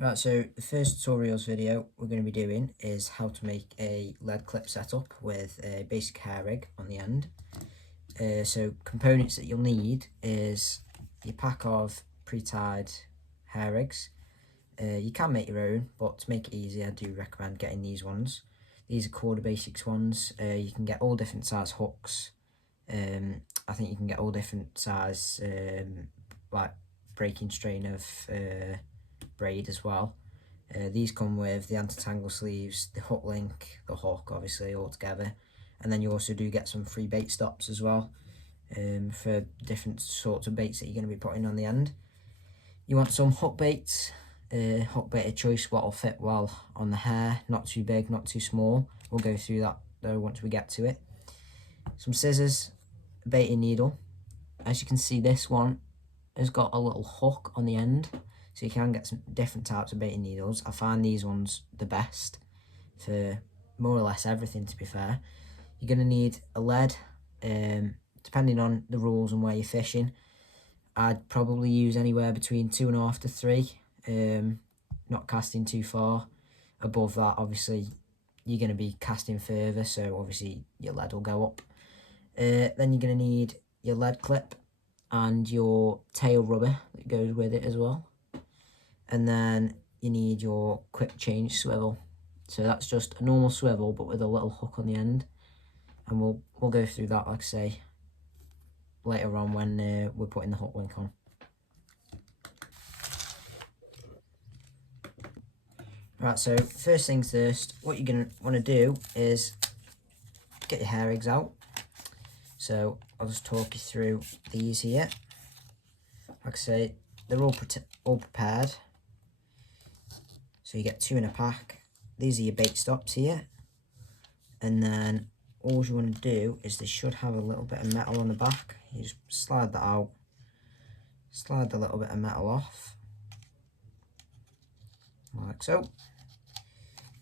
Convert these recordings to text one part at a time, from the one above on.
Right, so the first tutorials video we're going to be doing is how to make a lead clip setup with a basic hair rig on the end. So components that you'll need is your pack of pre-tied hair rigs. You can make your own, but to make it easy I do recommend getting these ones. These are Quarter Basics ones. You can get all different size hooks. I think you can get all different size like breaking strain of braid as well. These come with the anti-tangle sleeves, the hook link, the hook obviously all together, and then you also do get some free bait stops as well for different sorts of baits that you're going to be putting on the end. You want some hook baits, hook bait of choice what will fit well on the hair, not too big, not too small. We'll go through that though once we get to it. Some scissors, a baiting needle. As you can see, this one has got a little hook on the end, so you can get some different types of baiting needles. I find these ones the best for more or less everything, to be fair. You're going to need a lead, depending on the rules and where you're fishing. I'd probably use anywhere between 2.5 to 3, not casting too far. Above that, obviously, you're going to be casting further, so obviously your lead will go up. Then you're going to need your lead clip and your tail rubber that goes with it as well. And then you need your quick change swivel. So that's just a normal swivel but with a little hook on the end. And we'll go through that, like I say, later on when we're putting the hook link on. Right, so first things first, what you're going to want to do is get your hair rigs out. So I'll just talk you through these here. Like I say, they're all prepared. So you get 2 in a pack. These are your bait stops here. And then all you want to do is they should have a little bit of metal on the back. You just slide that out. Slide the little bit of metal off. Like so.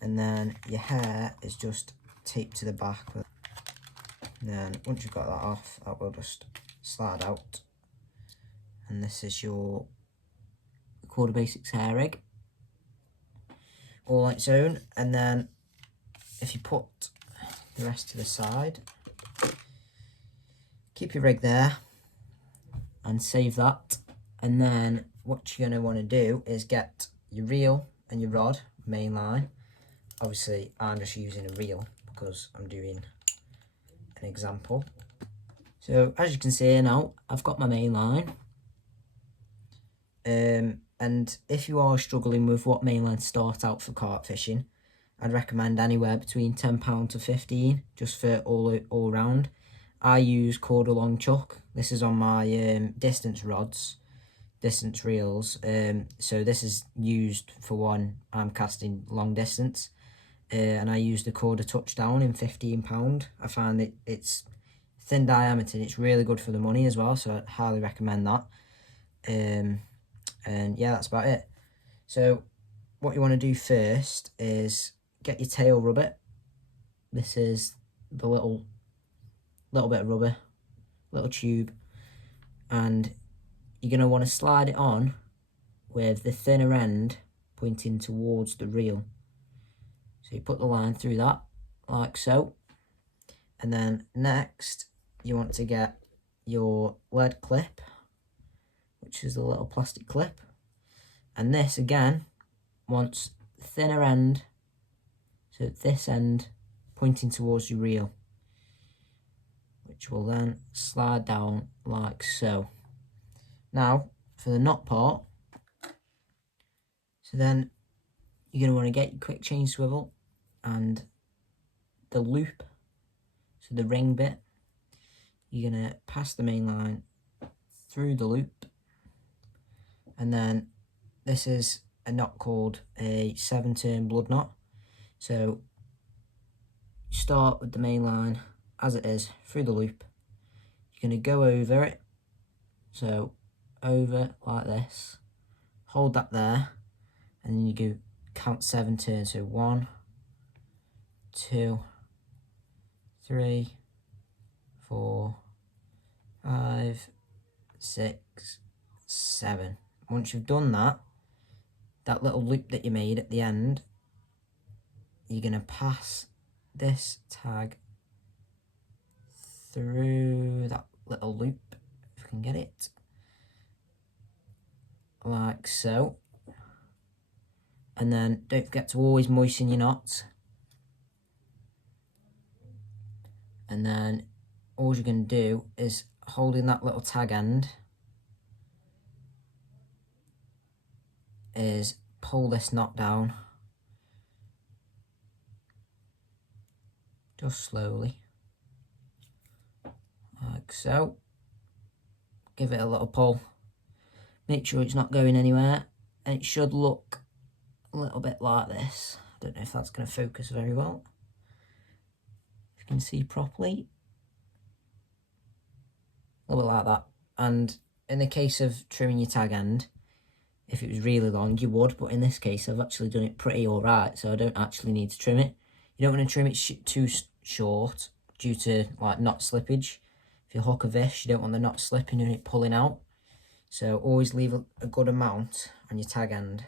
And then your hair is just taped to the back. And then once you've got that off, that will just slide out. And this is your Quarter Basics hair rig, all on its own. And then if you put the rest to the side, keep your rig there and save that. And then what you're going to want to do is get your reel and your rod main line. Obviously I'm just using a reel because I'm doing an example. So as you can see now, I've got my main line. And if you are struggling with what main line to start out for carp fishing, I'd recommend anywhere between £10 to 15 just for all round. I use quarter long chuck. This is on my distance rods, distance reels. So this is used for when I'm casting long distance. And I use the quarter touchdown in £15. I find that it's thin diameter and it's really good for the money as well, so I highly recommend that. And yeah, that's about it. So what you want to do first is get your tail rubber. This is the little bit of rubber, little tube, and you're going to want to slide it on with the thinner end pointing towards the reel. So you put the line through that, like so. And then next, you want to get your lead clip, which is the little plastic clip. And this, again, wants the thinner end, so this end pointing towards your reel, which will then slide down like so. Now, for the knot part, so then you're going to want to get your quick change swivel and the loop, so the ring bit, you're going to pass the main line through the loop, and then this is a knot called a 7-turn blood knot. So you start with the main line as it is through the loop. You're going to go over it, so over like this, hold that there, and then you go count 7 turns. So 1, 2, 3, 4, 5, 6, 7. Once you've done that, that little loop that you made at the end, you're going to pass this tag through that little loop, if you can get it, like so. And then don't forget to always moisten your knots. And then all you're going to do is holding that little tag end is pull this knot down just slowly, like so. Give it a little pull, make sure it's not going anywhere, and it should look a little bit like this. I don't know if that's going to focus very well, if you can see properly, a little bit like that. And in the case of trimming your tag end, if it was really long you would, but in this case I've actually done it pretty alright, so I don't actually need to trim it. You don't want to trim it too short due to like knot slippage. If you hook a fish, you don't want the knot slipping and it pulling out. So always leave a good amount on your tag end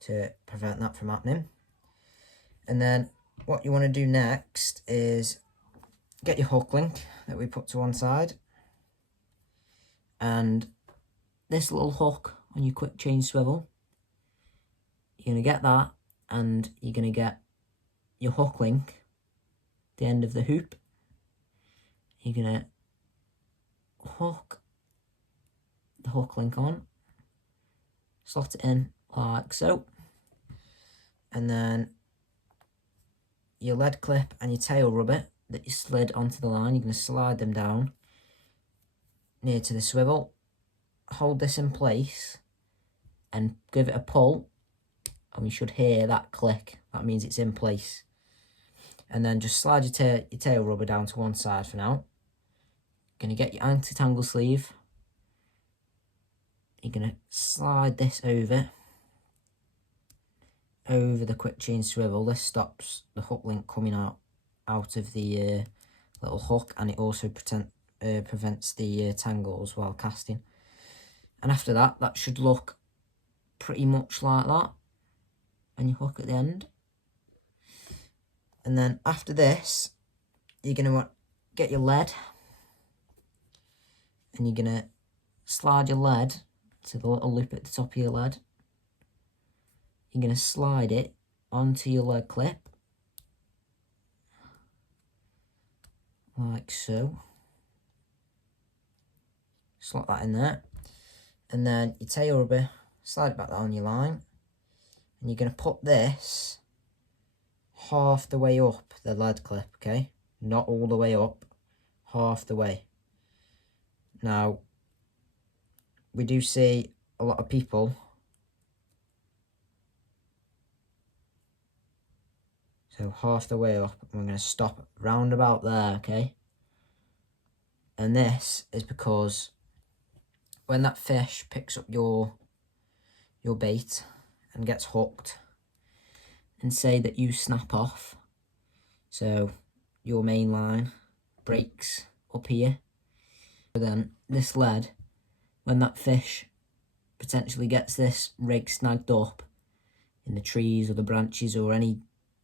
to prevent that from happening. And then what you want to do next is get your hook link that we put to one side, and this little hook on your quick chain swivel, you're going to get that, and you're going to get your hook link, the end of the hoop. You're going to hook the hook link on, slot it in like so, and then your lead clip and your tail rubber that you slid onto the line, you're going to slide them down near to the swivel, hold this in place and give it a pull, and we should hear that click. That means it's in place. And then just slide your tail rubber down to one side for now. You're going to get your anti-tangle sleeve. You're going to slide this over the quick chain swivel. This stops the hook link coming out of the little hook, and it also prevents the tangles while casting. And after that, that should look pretty much like that, and you hook at the end. And then after this, you're going to want get your lead, and you're going to slide your lead to the little loop at the top of your lead. You're going to slide it onto your lead clip, like so. Slot that in there. And then your tail rubber, slide it back down your line. And you're going to put this half the way up the lead clip, okay? Not all the way up, half the way. Now, we do see a lot of people so half the way up, and we're going to stop round about there, okay? And this is because when that fish picks up your bait and gets hooked, and say that you snap off, so your main line breaks up here, then this lead, when that fish potentially gets this rig snagged up in the trees or the branches or any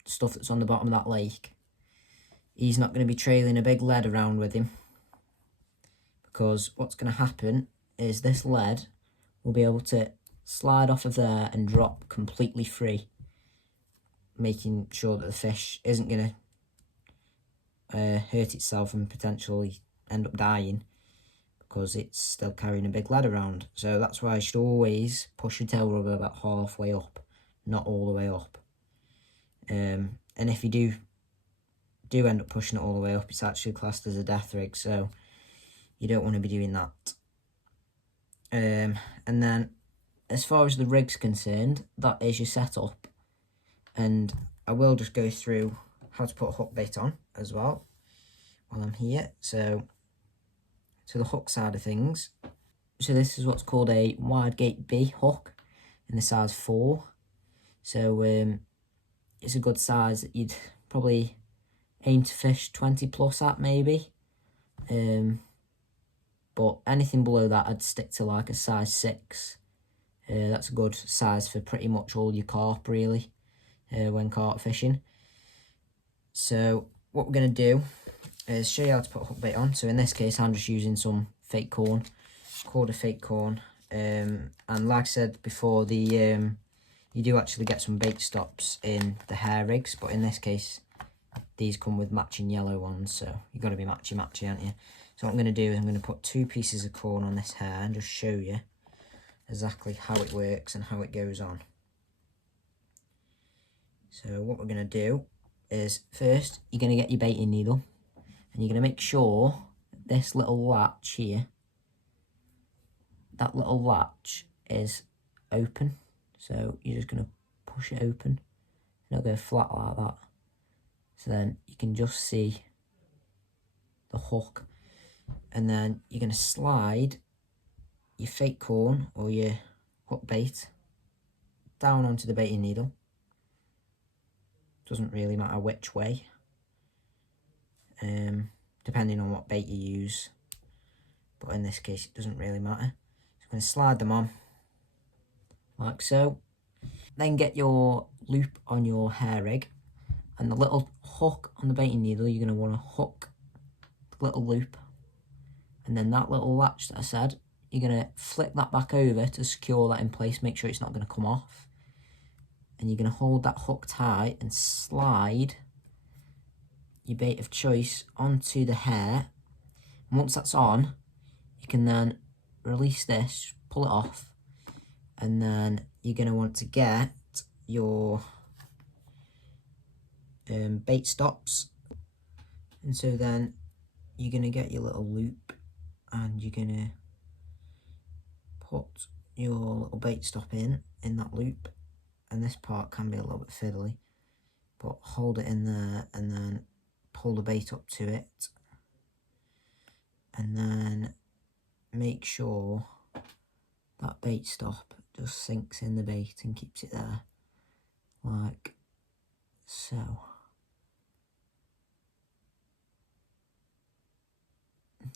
stuff that's on the bottom of that lake, he's not going to be trailing a big lead around with him, because what's going to happen is this lead will be able to slide off of there and drop completely free, making sure that the fish isn't going to hurt itself and potentially end up dying because it's still carrying a big lead around. So that's why you should always push your tail rubber about halfway up, not all the way up. And if you do end up pushing it all the way up, it's actually classed as a death rig, so you don't want to be doing that. And then as far as the rig's concerned, that is your setup, and I will just go through how to put a hook bait on as well while I'm here. So to the hook side of things, so this is what's called a wide gate B hook in the size 4. So it's a good size that you'd probably aim to fish 20 plus at maybe, but anything below that I'd stick to like a size 6 That's a good size for pretty much all your carp really, when carp fishing. So what we're going to do is show you how to put a hook bait on. So in this case I'm just using some fake corn, quarter fake corn, and like I said before, the you do actually get some bait stops in the hair rigs, but in this case these come with matching yellow ones, so you've got to be matchy, aren't you? So what I'm going to do is I'm going to put 2 pieces of corn on this hair and just show you exactly how it works and how it goes on. So what we're going to do is, first you're going to get your baiting needle and you're going to make sure this little latch here, that little latch is open. So you're just going to push it open, it'll go flat like that. So then you can just see the hook, and then you're going to slide your fake corn or your hook bait down onto the baiting needle. Doesn't really matter which way, depending on what bait you use, but in this case it doesn't really matter. So I'm going to slide them on like so. Then get your loop on your hair rig, and the little hook on the baiting needle, you're going to want to hook the little loop, and then that little latch that I said, you're going to flip that back over to secure that in place, make sure it's not going to come off. And you're going to hold that hook tight and slide your bait of choice onto the hair. And once that's on, you can then release this, pull it off, and then you're going to want to get your bait stops. And so then you're going to get your little loop and you're going to put your little bait stop in that loop, and this part can be a little bit fiddly, but hold it in there and then pull the bait up to it, and then make sure that bait stop just sinks in the bait and keeps it there like so.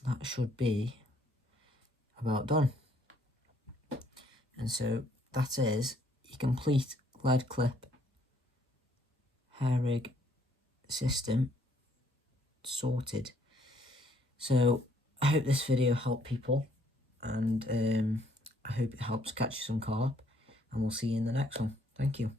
That should be about done. And so that is your complete lead clip hair rig system sorted. So I hope this video helped people, and I hope it helps catch you some carp, and we'll see you in the next one. Thank you.